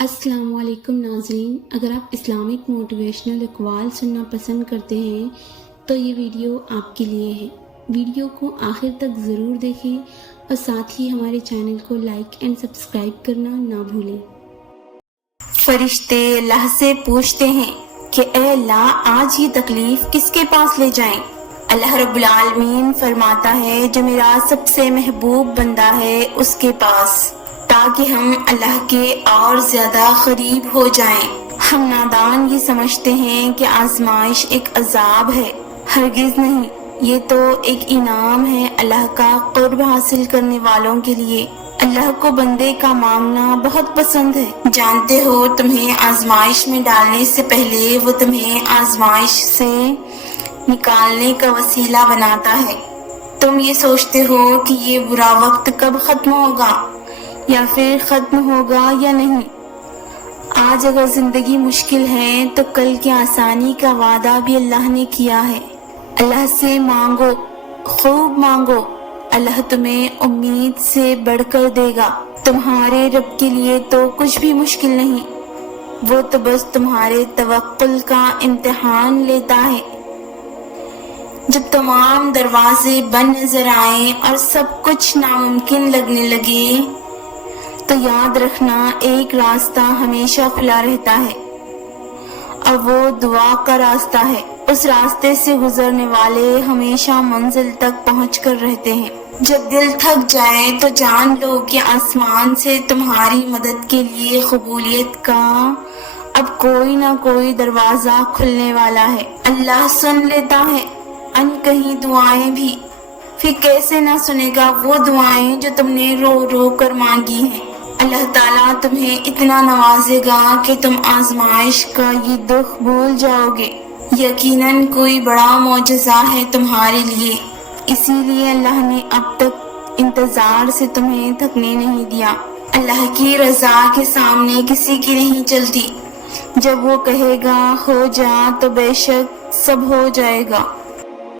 السلام علیکم ناظرین، اگر آپ اسلامک موٹیویشنل اقوال سننا پسند کرتے ہیں تو یہ ویڈیو آپ کے لیے ہے۔ ویڈیو کو آخر تک ضرور دیکھیں اور ساتھ ہی ہمارے چینل کو لائک اینڈ سبسکرائب کرنا نہ بھولیں۔ فرشتے اللہ سے پوچھتے ہیں کہ اے اللہ، آج یہ تکلیف کس کے پاس لے جائیں؟ اللہ رب العالمین فرماتا ہے جو میرا سب سے محبوب بندہ ہے اس کے پاس، تاکہ ہم اللہ کے اور زیادہ قریب ہو جائیں۔ ہم نادان یہ سمجھتے ہیں کہ آزمائش ایک عذاب ہے، ہرگز نہیں، یہ تو ایک انعام ہے اللہ کا قرب حاصل کرنے والوں کے لیے۔ اللہ کو بندے کا مانگنا بہت پسند ہے۔ جانتے ہو تمہیں آزمائش میں ڈالنے سے پہلے وہ تمہیں آزمائش سے نکالنے کا وسیلہ بناتا ہے۔ تم یہ سوچتے ہو کہ یہ برا وقت کب ختم ہوگا یا پھر ختم ہوگا یا نہیں۔ آج اگر زندگی مشکل ہے تو کل کی آسانی کا وعدہ بھی اللہ نے کیا ہے۔ اللہ سے مانگو، خوب مانگو، اللہ تمہیں امید سے بڑھ کر دے گا۔ تمہارے رب کے لیے تو کچھ بھی مشکل نہیں، وہ تو بس تمہارے توکل کا امتحان لیتا ہے۔ جب تمام دروازے بند نظر آئیں اور سب کچھ ناممکن لگنے لگے تو یاد رکھنا ایک راستہ ہمیشہ کھلا رہتا ہے اور وہ دعا کا راستہ ہے۔ اس راستے سے گزرنے والے ہمیشہ منزل تک پہنچ کر رہتے ہیں۔ جب دل تھک جائے تو جان لو کہ آسمان سے تمہاری مدد کے لیے قبولیت کا اب کوئی نہ کوئی دروازہ کھلنے والا ہے۔ اللہ سن لیتا ہے ان کہیں دعائیں بھی، پھر کیسے نہ سنے گا وہ دعائیں جو تم نے رو رو کر مانگی ہیں۔ اللہ تعالیٰ تمہیں اتنا نوازے گا کہ تم آزمائش کا یہ دکھ بھول جاؤ گے۔ یقیناً کوئی بڑا معجزہ ہے تمہارے لیے، اسی لیے اللہ نے اب تک انتظار سے تمہیں تھکنے نہیں دیا۔ اللہ کی رضا کے سامنے کسی کی نہیں چلتی، جب وہ کہے گا ہو جا تو بے شک سب ہو جائے گا۔